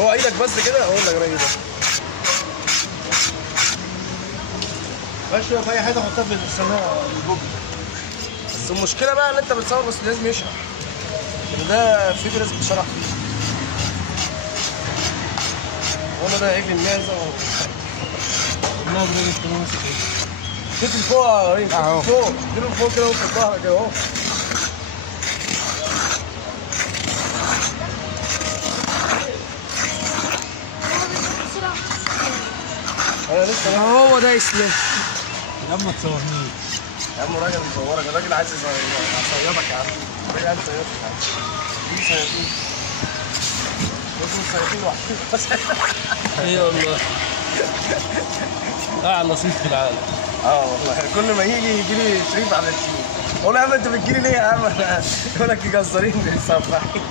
هو ايدك بس كده اقول لك راجل ده ماشي في اي حاجه حطها في الصناعه الجوجل. بس المشكله بقى ان انت بتصور بس لازم يشرح ده فيديو لازم تشرح فيه. والله ده عجل المعزه لا ده انت ماسك ايه؟ شوف لفوق يا ريم اهو فوق اديله لفوق كده وانت في ظهرك اهو. انا لسه هو ده اسلام. يا عم ما تصورنيش يا عم راجل مصورك الراجل عايز يصيدك يا عم الراجل عايز يصيدك يا عم دي صيادين بصوا الصيادين لوحدهم ايه والله اعلى صيد في العالم. والله كل ما يجي لي شريف على التيم اقول له يا عم انت بتجي لي ليه يا عم؟ يقول لك جزارين بيصفحين